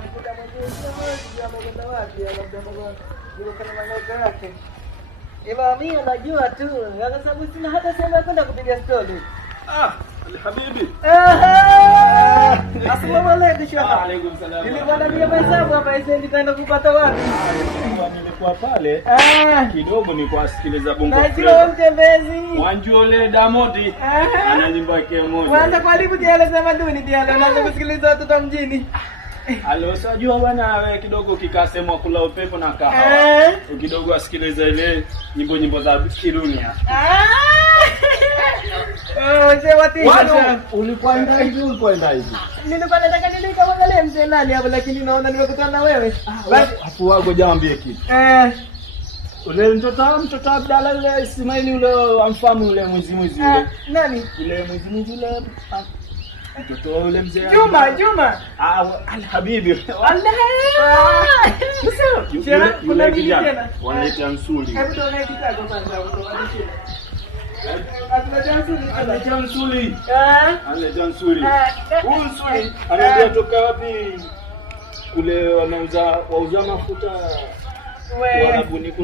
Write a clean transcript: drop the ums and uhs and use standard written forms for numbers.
mkuta mwenyewe sio amekwenda wapi labda yule kana maneno yake. Ila mimi najua tu, kwa sababu sina hata sema kwenda kupiga story. Habibi. Asalamu alaykum shekhi. Wa alaykum salaam. Nilikuwa na mahesabu hapa hizo nitaenda kupata wapi? Nilikuwa pale. Kidogo nilikuwa nasikiliza bongo. Najua mtembezi. Wanjole Damodi. Ana nyimbo yake moja. Kwanza kwa lipi diale za maduni diale naanza kusikiliza watoto mjini. Alosajua bwana wewe kidogo kikasemwa kula upepo na kahawa. Kidogo asikilize ile nyimbo za kidunia. Ulikwenda hivi? Nilikuwa nataka nikamwangalie mzee nani hapo lakini naona nimekutana na wewe. Basi hapo wako jaambie kitu. Ule mtoto Abdalla yule Ismaili yule amfahamu yule mwizi yule. Nani? Yule mwizi yule. Mtoto yule mzee. Juma. Al-Habibi. Allah. Sasa kuna nini tena? Wanaleta msuli. Hebu tuone kitako kwanza utoanishe. Analeta msuli. Analeta msuli. Huyu msuli anaenda toka wapi? Kule wauza mafuta. Wanabuni